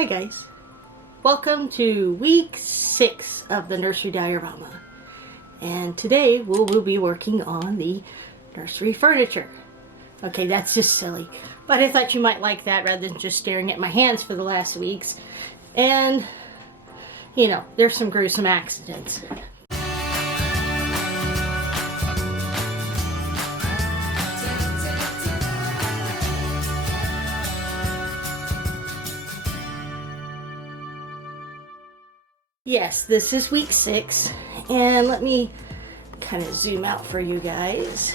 Hi guys, welcome to week 6 of the nursery diorama, and today we'll be working on the nursery furniture. Okay, that's just silly, but I thought you might like that rather than just staring at my hands for the last weeks. And you know, there's some gruesome accidents. Yes, this is week 6, and let me kind of zoom out for you guys.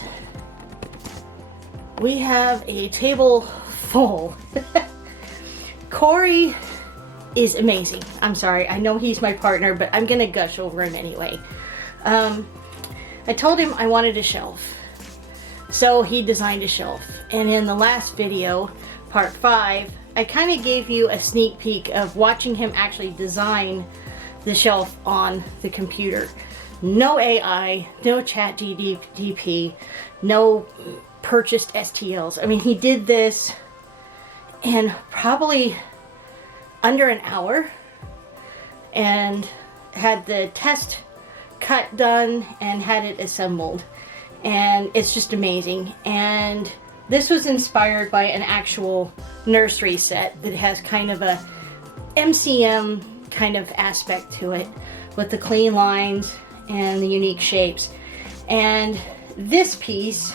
We have a table full. Corey is amazing. I'm sorry, I know he's my partner, but I'm gonna gush over him anyway. I told him I wanted a shelf, so he designed a shelf. And in the last video, part 5, I kind of gave you a sneak peek of watching him actually design the shelf on the computer. No AI, no chat GDP, no purchased STLs. I mean, he did this in probably under an hour and had the test cut done and had it assembled, and it's just amazing. And this was inspired by an actual nursery set that has kind of a MCM kind of aspect to it, with the clean lines and the unique shapes. And this piece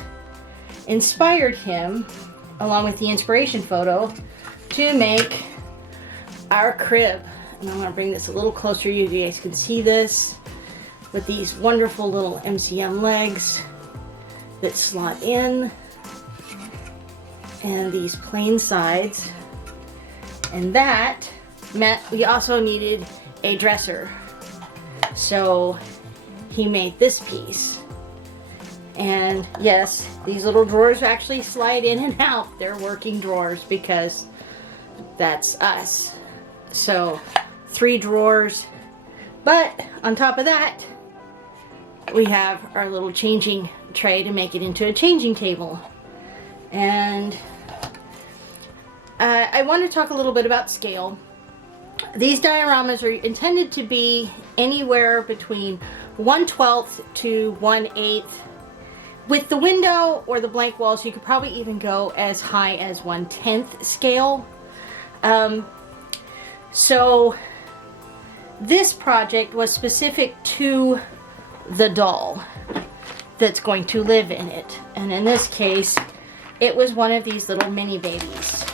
inspired him, along with the inspiration photo, to make our crib. And I'm going to bring this a little closer so you guys can see this, with these wonderful little MCM legs that slot in, and these plain sides. And that meant we also needed a dresser, so he made this piece. And yes, these little drawers actually slide in and out. They're working drawers because that's us. So 3 drawers, but on top of that we have our little changing tray to make it into a changing table. And I want to talk a little bit about scale. These dioramas are intended to be anywhere between 1/12 to 1/8. With the window or the blank walls, you could probably even go as high as 1/10 scale. So this project was specific to the doll that's going to live in it. And in this case, it was one of these little mini babies.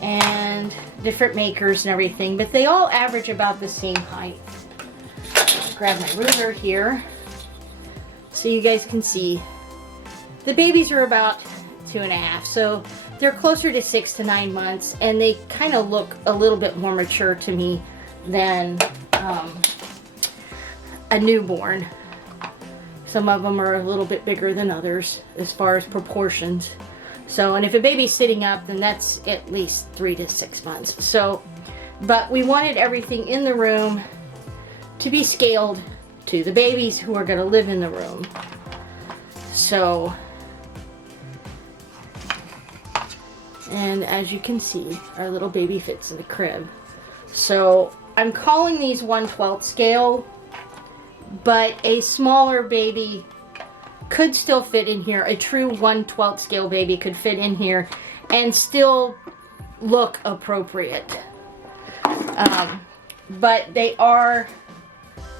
And different makers and everything, but they all average about the same height. Let's grab my ruler here so you guys can see. The babies are about 2.5, so they're closer to 6 to 9 months, and they kind of look a little bit more mature to me than a newborn. Some of them are a little bit bigger than others as far as proportions. So, and if a baby's sitting up, then that's at least 3 to 6 months. So, but we wanted everything in the room to be scaled to the babies who are going to live in the room. So, and as you can see, our little baby fits in the crib. So, I'm calling these 1/12 scale, but a smaller baby could still fit in here. A true 1/12 scale baby could fit in here and still look appropriate. But they are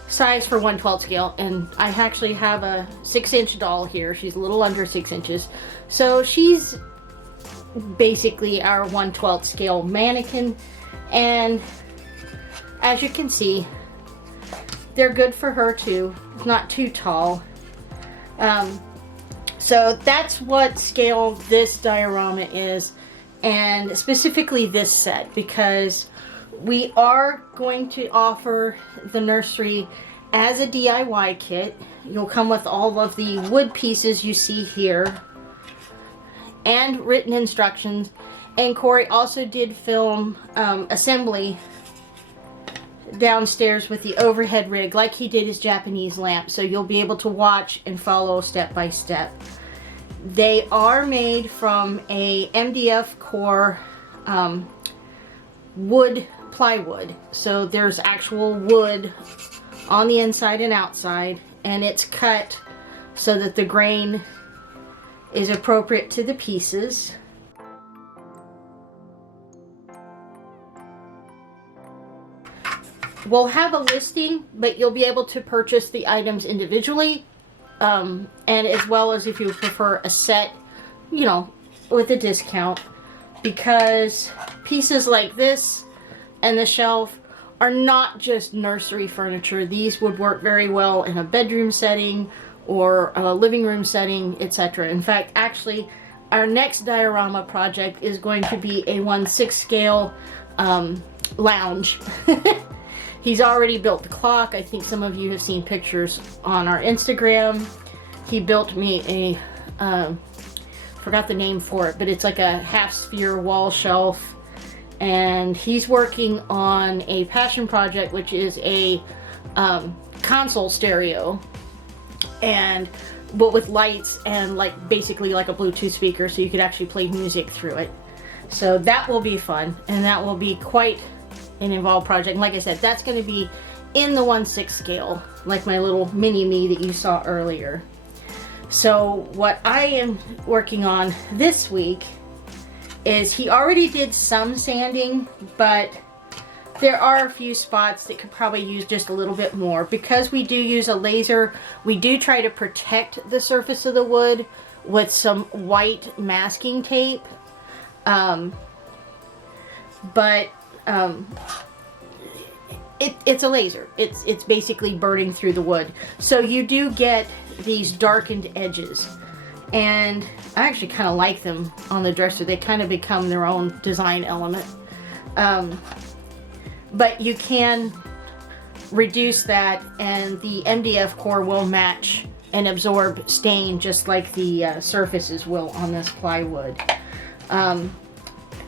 sized for 1/12 scale, and I actually have a 6-inch doll here. She's a little under 6 inches. So she's basically our 1/12 scale mannequin, and as you can see, they're good for her too. Not too tall. So that's what scale this diorama is, and specifically this set, because we are going to offer the nursery as a DIY kit. You'll come with all of the wood pieces you see here and written instructions. And Corey also did film assembly downstairs with the overhead rig, like he did his Japanese lamp, so you'll be able to watch and follow step by step. They are made from a MDF core wood plywood. So there's actual wood on the inside and outside, and it's cut so that the grain is appropriate to the pieces. We'll have a listing, but you'll be able to purchase the items individually, and as well as if you prefer a set, you know, with a discount, because pieces like this and the shelf are not just nursery furniture. These would work very well in a bedroom setting or a living room setting, etc. In fact, actually, our next diorama project is going to be a 1/6 scale lounge. He's already built the clock. I think some of you have seen pictures on our Instagram. He built me a, forgot the name for it, but it's like a half sphere wall shelf. And he's working on a passion project, which is a console stereo, but with lights and like basically like a Bluetooth speaker, so you could actually play music through it. So that will be fun, and that will be quite an involved project. And like I said, that's going to be in the 1/6 scale, like my little mini me that you saw earlier. So what I am working on this week is, he already did some sanding, but there are a few spots that could probably use just a little bit more. Because we do use a laser, we do try to protect the surface of the wood with some white masking tape. It's a laser. It's basically burning through the wood. So you do get these darkened edges. And I actually kind of like them on the dresser. They kind of become their own design element. But you can reduce that, and the MDF core will match and absorb stain just like the surfaces will on this plywood.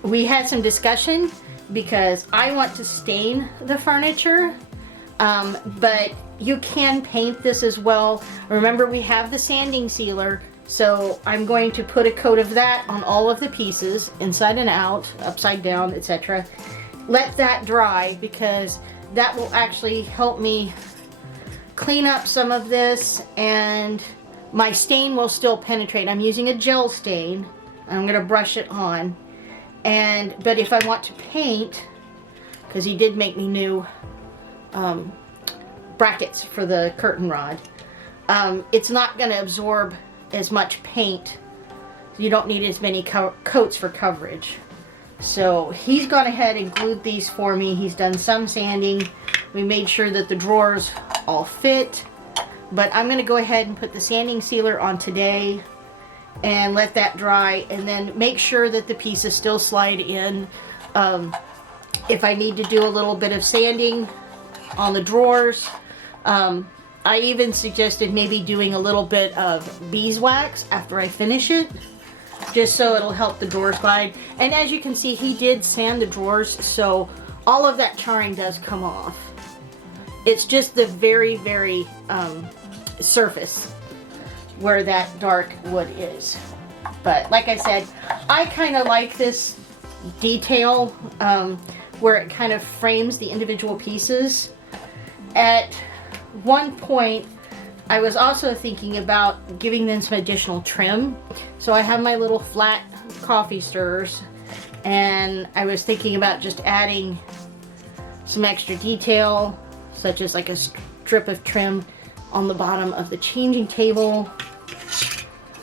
We had some discussion because I want to stain the furniture, but you can paint this as well. Remember, we have the sanding sealer, so I'm going to put a coat of that on all of the pieces, inside and out, upside down, etc. Let that dry, because that will actually help me clean up some of this, and my stain will still penetrate. I'm using a gel stain. I'm going to brush it on. But if I want to paint, because he did make me new brackets for the curtain rod, it's not going to absorb as much paint. You don't need as many coats for coverage. So he's gone ahead and glued these for me. He's done some sanding. We made sure that the drawers all fit. But I'm going to go ahead and put the sanding sealer on today and let that dry, and then make sure that the pieces still slide in. If I need to do a little bit of sanding on the drawers, I even suggested maybe doing a little bit of beeswax after I finish it, just so it'll help the drawers glide. And as you can see, he did sand the drawers, so all of that charring does come off. It's just the very, very surface where that dark wood is. But like I said, I kind of like this detail where it kind of frames the individual pieces. At one point, I was also thinking about giving them some additional trim. So I have my little flat coffee stirrers, and I was thinking about just adding some extra detail, such as like a strip of trim on the bottom of the changing table,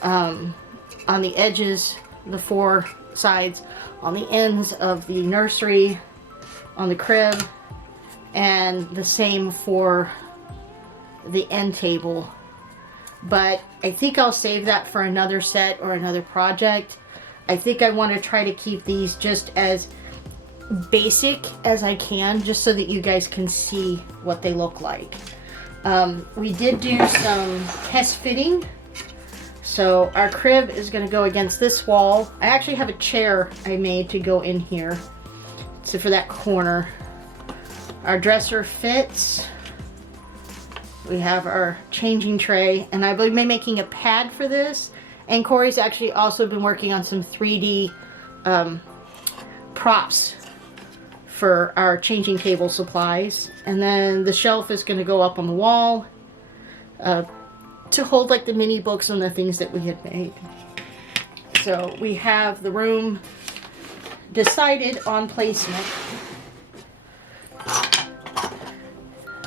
on the edges, the four sides, on the ends of the nursery, on the crib, and the same for the end table. But I think I'll save that for another set or another project. I think I want to try to keep these just as basic as I can, just so that you guys can see what they look like. We did do some test fitting. So our crib is going to go against this wall. I actually have a chair I made to go in here, so for that corner. Our dresser fits. We have our changing tray, and I will be making a pad for this. And Corey's actually also been working on some 3D props for our changing table supplies. And then the shelf is going to go up on the wall to hold like the mini books and the things that we had made. So we have the room decided on placement.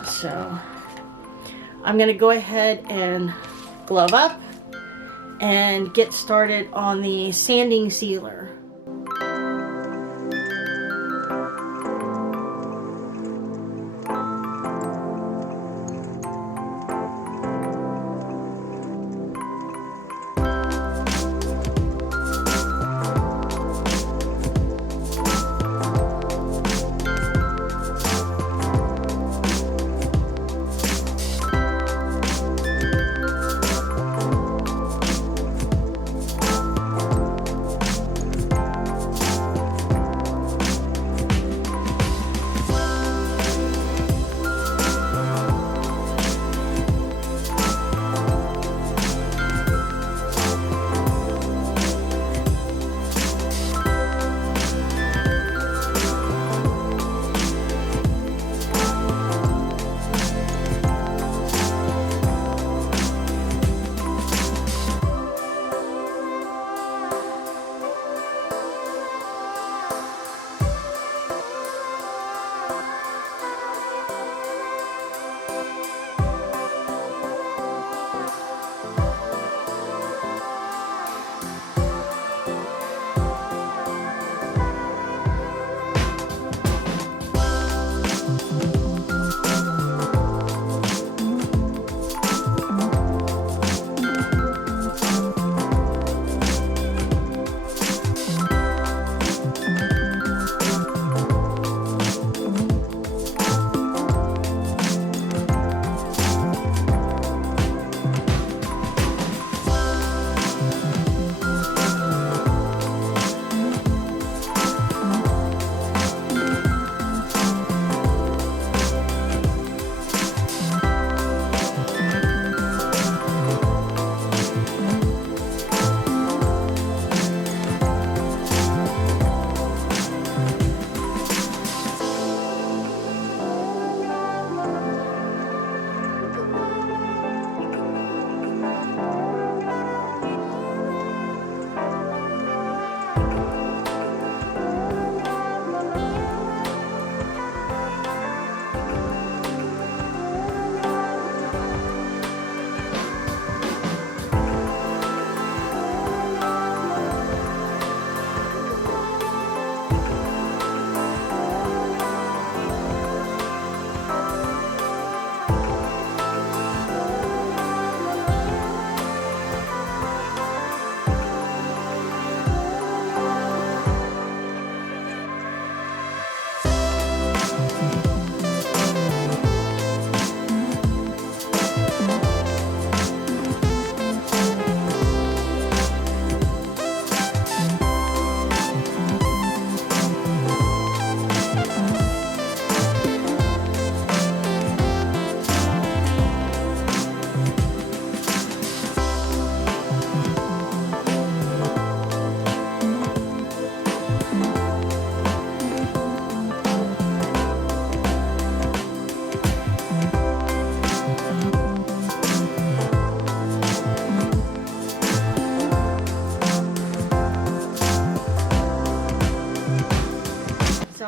So I'm going to go ahead and glove up and get started on the sanding sealer.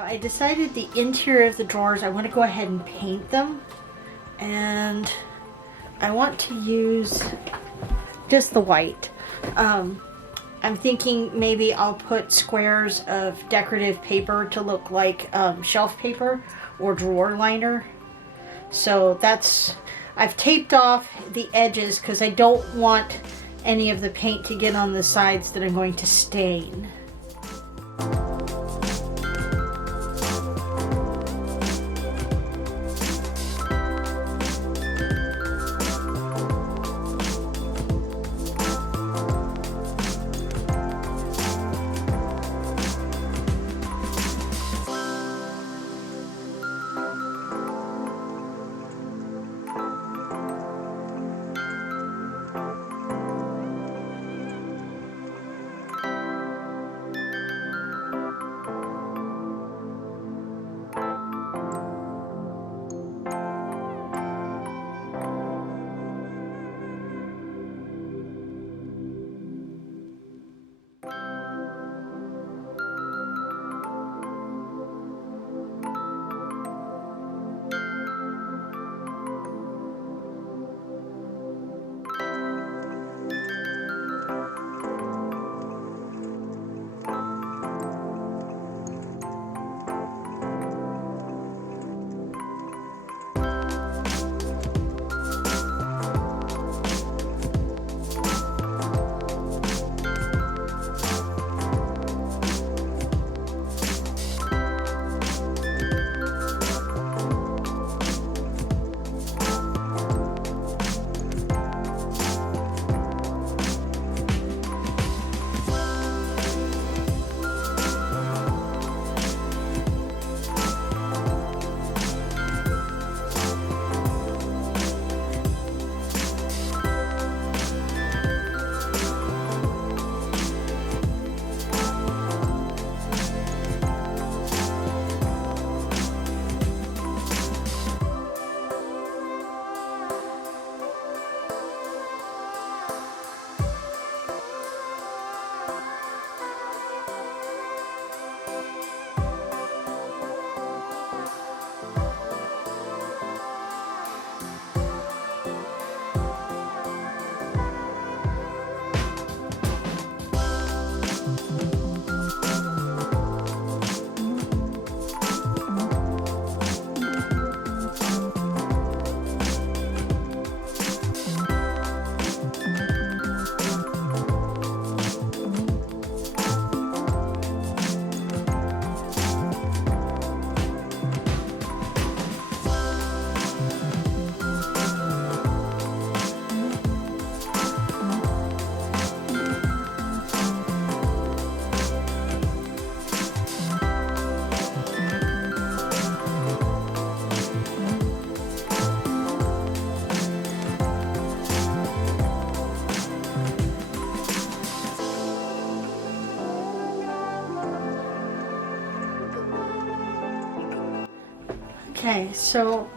I decided the interior of the drawers, I want to go ahead and paint them, and I want to use just the white. I'm thinking maybe I'll put squares of decorative paper to look like shelf paper or drawer liner. So that's, I've taped off the edges because I don't want any of the paint to get on the sides that I'm going to stain. Okay, so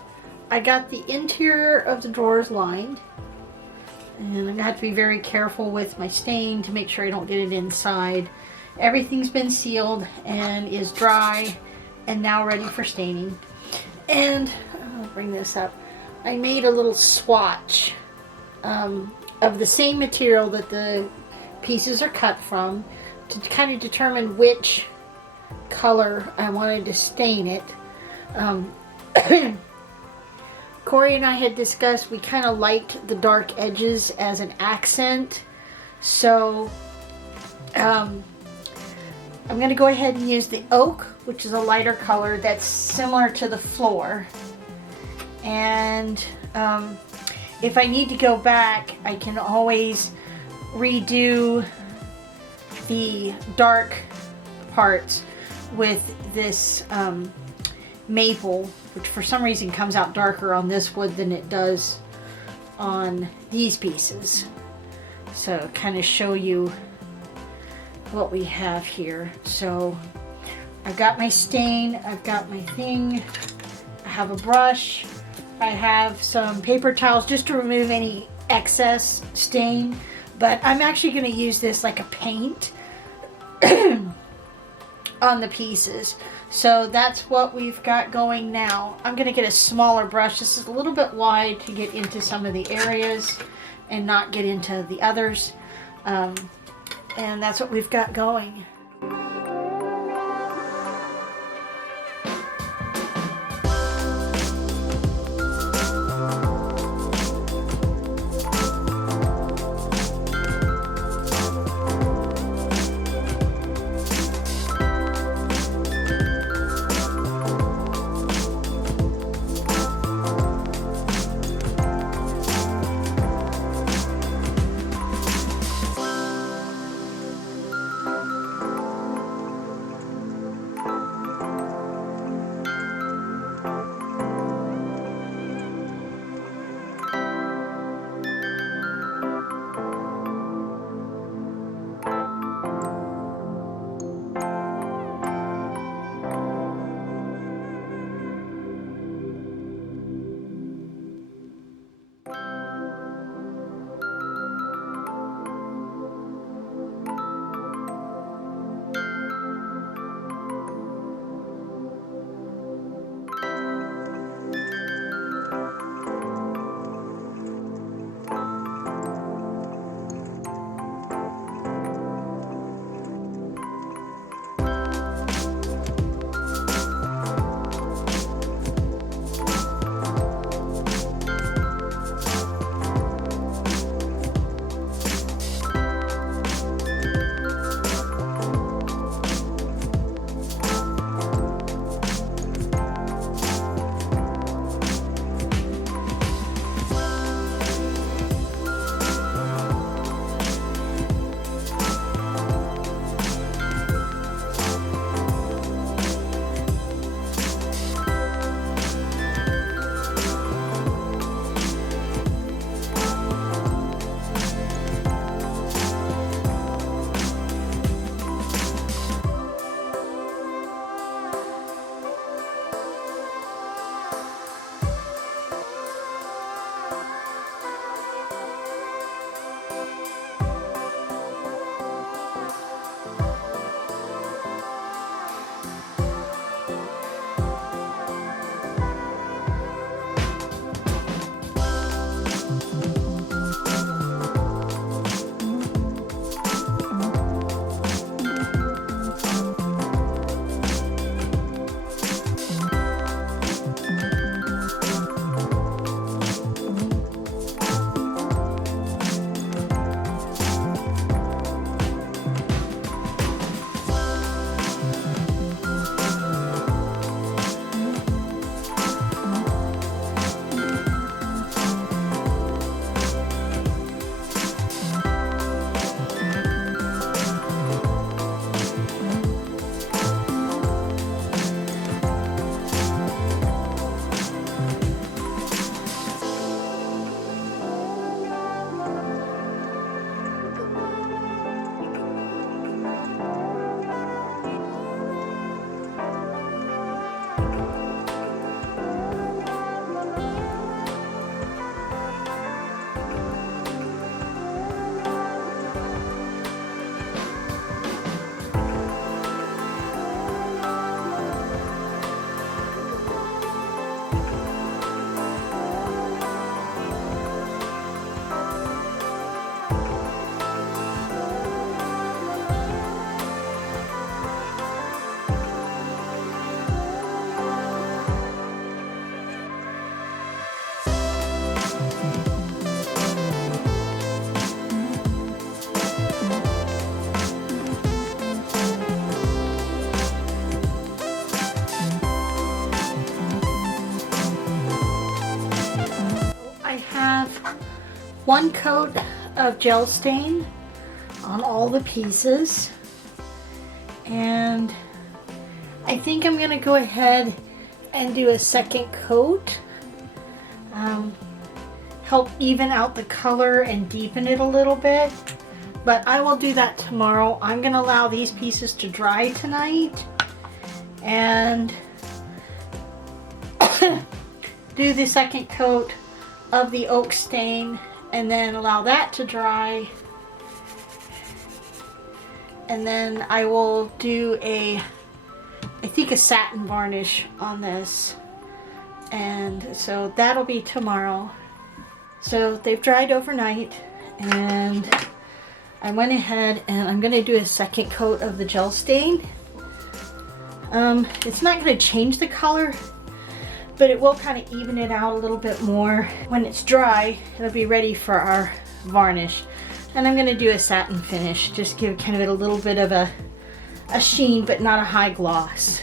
I got the interior of the drawers lined, and I'm gonna have to be very careful with my stain to make sure I don't get it inside. Everything's been sealed and is dry and now ready for staining. And I'll bring this up. I made a little swatch of the same material that the pieces are cut from to kind of determine which color I wanted to stain it. Corey and I had discussed we kind of liked the dark edges as an accent, so I'm going to go ahead and use the oak, which is a lighter color that's similar to the floor. And if I need to go back, I can always redo the dark parts with this maple, which for some reason comes out darker on this wood than it does on these pieces. So kind of show you what we have here. So I've got my stain, I've got my thing, I have a brush, I have some paper towels just to remove any excess stain, but I'm actually going to use this like a paint on the pieces. So that's what we've got going now. I'm going to get a smaller brush. This is a little bit wide to get into some of the areas and not get into the others. And that's what we've got going. one coat of gel stain on all the pieces, and I think I'm gonna go ahead and do a second coat. Help even out the color and deepen it a little bit, but I will do that tomorrow. I'm gonna allow these pieces to dry tonight and do the second coat of the oak stain and then allow that to dry, and then I will do I think a satin varnish on this, and so that'll be tomorrow. So they've dried overnight, and I went ahead and I'm gonna do a second coat of the gel stain. It's not gonna change the color, but it will kind of even it out a little bit more. When it's dry, it'll be ready for our varnish. And I'm gonna do a satin finish, just give kind of it a little bit of a sheen, but not a high gloss.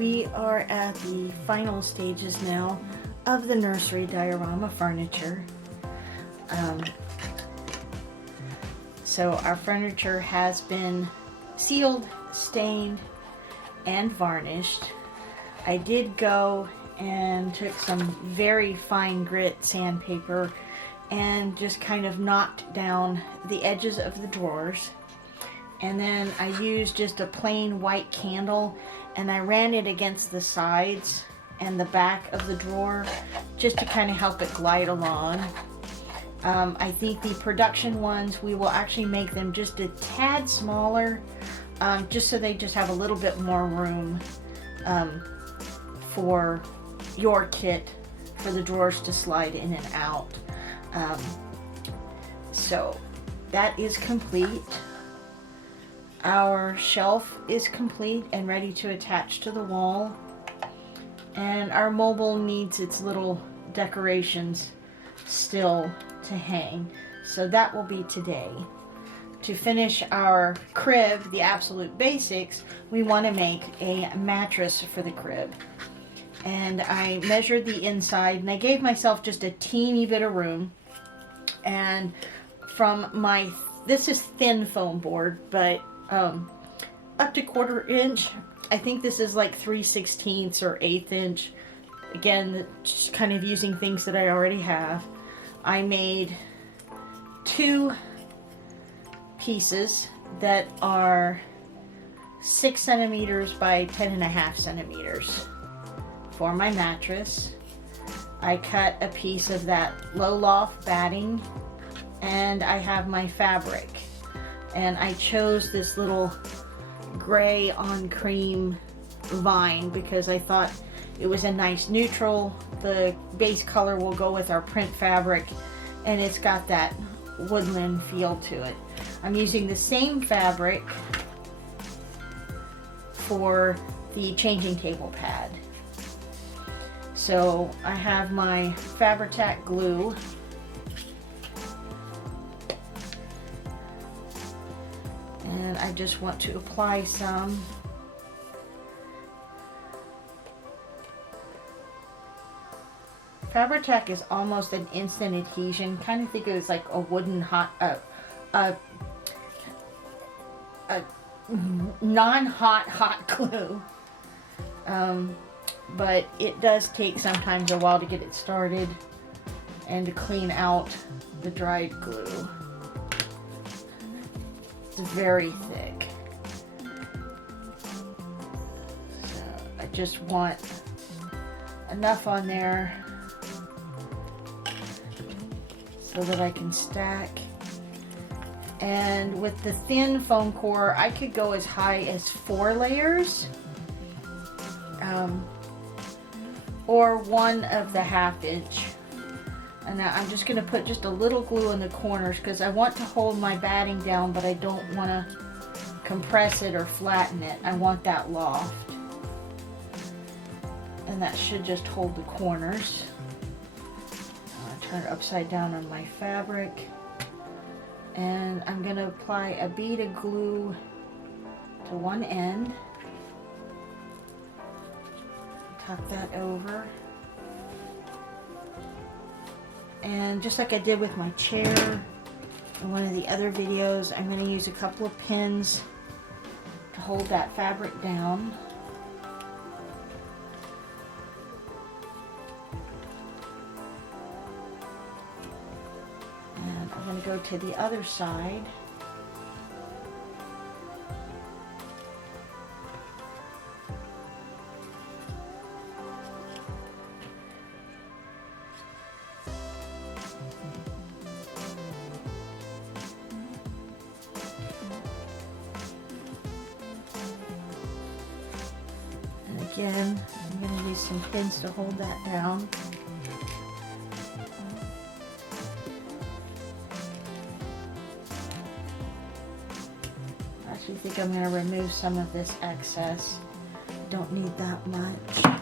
we are at the final stages now of the Nursery Diorama furniture. So our furniture has been sealed, stained, and varnished. I did go and took some very fine grit sandpaper and just kind of knocked down the edges of the drawers. And then I used just a plain white candle and I ran it against the sides and the back of the drawer just to kind of help it glide along. I think the production ones, we will actually make them just a tad smaller, just so they just have a little bit more room for your kit, for the drawers to slide in and out. So that is complete. Our shelf is complete and ready to attach to the wall, and our mobile needs its little decorations still to hang, so that will be today. To finish our crib, the absolute basics, we want to make a mattress for the crib, and I measured the inside and I gave myself just a teeny bit of room, and from my, this is thin foam board, but up to 1/4 inch. I think this is like 3/16 or 1/8 inch. Again, just kind of using things that I already have. I made 2 pieces that are 6 centimeters by 10.5 centimeters for my mattress. I cut a piece of that low loft batting, and I have my fabric. And I chose this little gray on cream vine because I thought it was a nice neutral. The base color will go with our print fabric, and it's got that woodland feel to it. I'm using the same fabric for the changing table pad. So I have my Fabri-Tac glue. And I just want to apply some. Fabri-Tac is almost an instant adhesion. Kind of think it was like a wooden hot, a non-hot hot glue. But it does take sometimes a while to get it started and to clean out the dried glue. It's very thick. So I just want enough on there so that I can stack. And with the thin foam core, I could go as high as 4 layers. Or 1 of the 1/2 inch. And now I'm just going to put just a little glue in the corners because I want to hold my batting down, but I don't want to compress it or flatten it. I want that loft. And that should just hold the corners. I'll turn it upside down on my fabric. And I'm going to apply a bead of glue to one end. Tuck that over. And just like I did with my chair in one of the other videos, I'm going to use a couple of pins to hold that fabric down. And I'm going to go to the other side. Again, I'm going to use some pins to hold that down. I actually think I'm going to remove some of this excess. Don't need that much.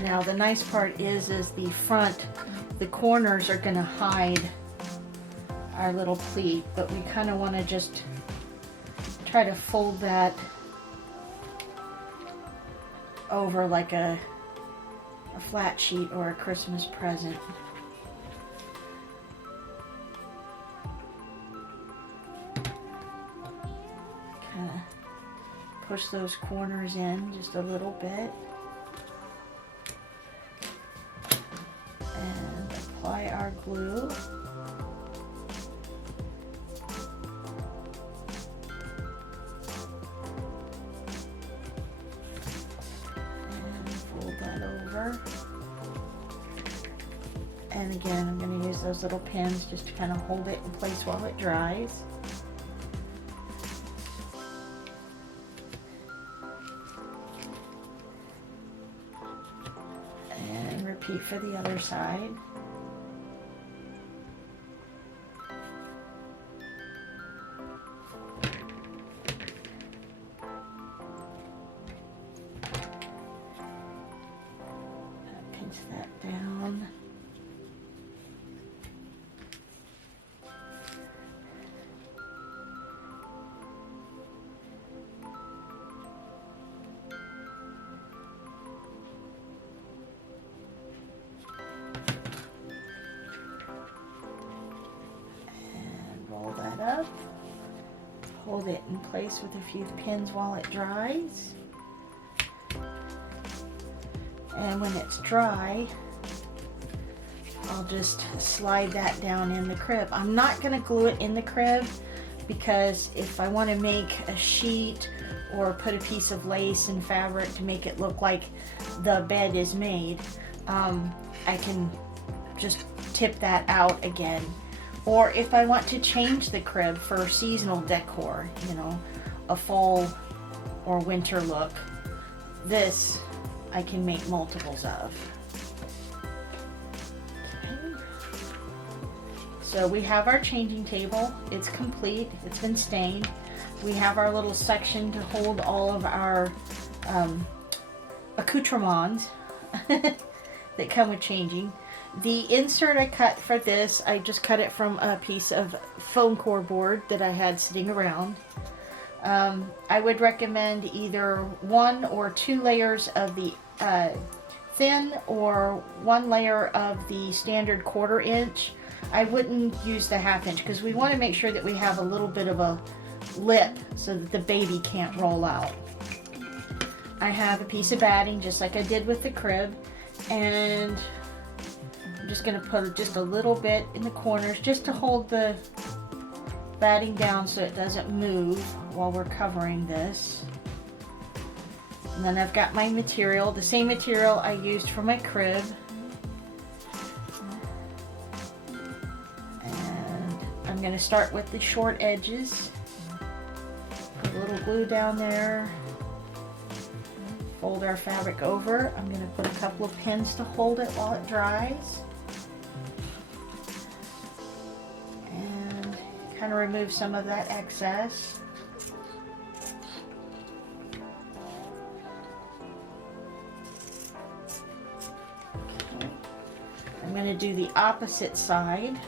Now the nice part is the front, the corners are going to hide our little pleat, but we kind of want to just try to fold that over like a flat sheet or a Christmas present. Kind of push those corners in just a little bit. And apply our glue. And again, I'm going to use those little pins just to kind of hold it in place while it dries. And repeat for the other side. Pinch that down. Up, hold it in place with a few pins while it dries, and when it's dry I'll just slide that down in the crib. I'm not going to glue it in the crib because if I want to make a sheet or put a piece of lace and fabric to make it look like the bed is made, I can just tip that out again. Or if I want to change the crib for seasonal decor, you know, a fall or winter look, this I can make multiples of. Okay. So we have our changing table. It's complete. It's been stained. We have our little section to hold all of our accoutrements that come with changing. The insert I cut for this, I just cut it from a piece of foam core board that I had sitting around. I would recommend either 1 or 2 layers of the thin or 1 layer of the standard 1/4 inch. I wouldn't use the 1/2 inch because we want to make sure that we have a little bit of a lip so that the baby can't roll out. I have a piece of batting just like I did with the crib, and I'm just going to put just a little bit in the corners just to hold the batting down so it doesn't move while we're covering this. And then I've got my material, the same material I used for my crib. And I'm going to start with the short edges. Put a little glue down there. Fold our fabric over. I'm going to put a couple of pins to hold it while it dries. Kind of remove some of that excess. Okay. I'm going to do the opposite side.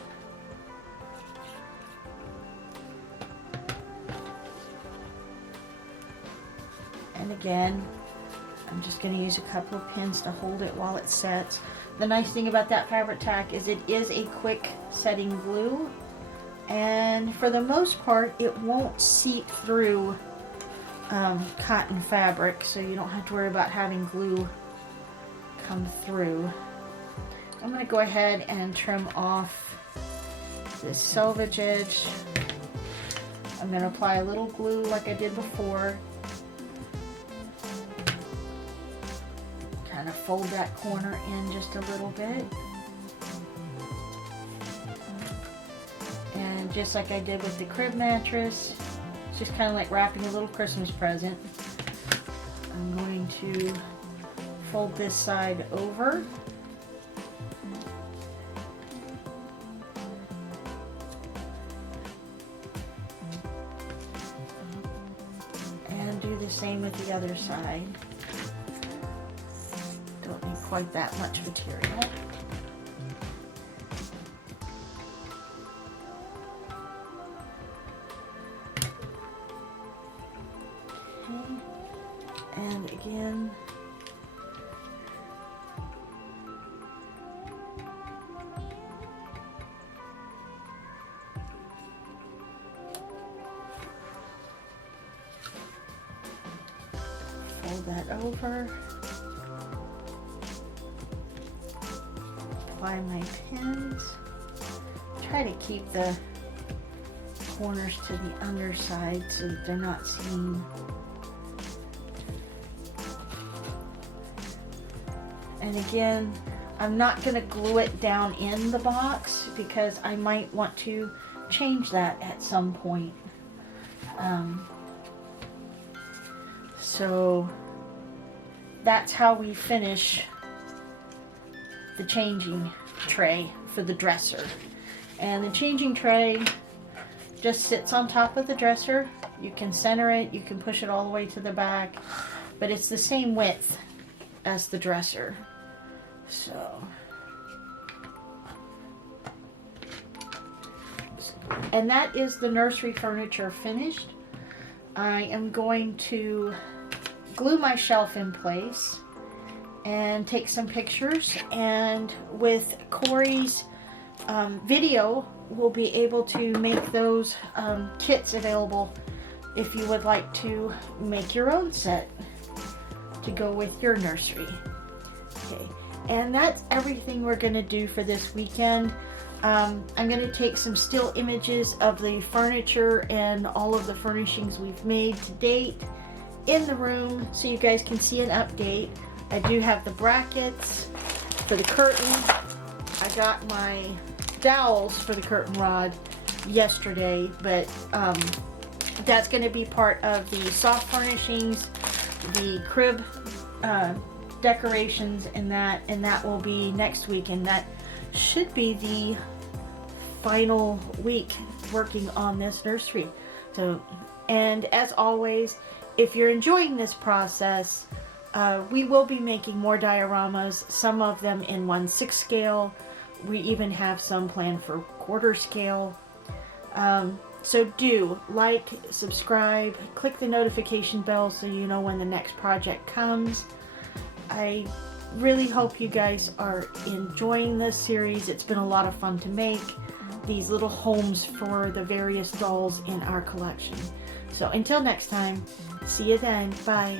And again, I'm just going to use a couple of pins to hold it while it sets. The nice thing about that fabric tack is it is a quick setting glue. And for the most part, it won't seep through cotton fabric, so you don't have to worry about having glue come through. I'm going to go ahead and trim off this selvage edge. I'm going to apply a little glue like I did before. Kind of fold that corner in just a little bit. And just like I did with the crib mattress, it's just kind of like wrapping a little Christmas present. I'm going to fold this side over. And do the same with the other side. Don't need quite that much material. again. Fold that over. Apply my pins. Try to keep the corners to the underside so that they're not seen. And again, I'm not going to glue it down in the box because I might want to change that at some point. So that's how we finish the changing tray for the dresser. And the changing tray just sits on top of the dresser. You can center it, you can push it all the way to the back, but it's the same width as the dresser. So, and that is the nursery furniture finished. I am going to glue my shelf in place and take some pictures, and with Corey's video we'll be able to make those kits available if you would like to make your own set to go with your nursery. Okay, and that's everything we're going to do for this weekend. I'm going to take some still images of the furniture and all of the furnishings we've made to date in the room so you guys can see an update. I do have the brackets for the curtain. I got my dowels for the curtain rod yesterday, but that's going to be part of the soft furnishings, the crib decorations, and that will be next week, and that should be the final week working on this nursery. So, and as always, if you're enjoying this process, we will be making more dioramas, some of them in 1/6 scale. We even have some planned for 1/4 scale. So do like, subscribe, click the notification bell so you know when the next project comes. I really hope you guys are enjoying this series. It's been a lot of fun to make these little homes for the various dolls in our collection. So until next time, see you then. Bye.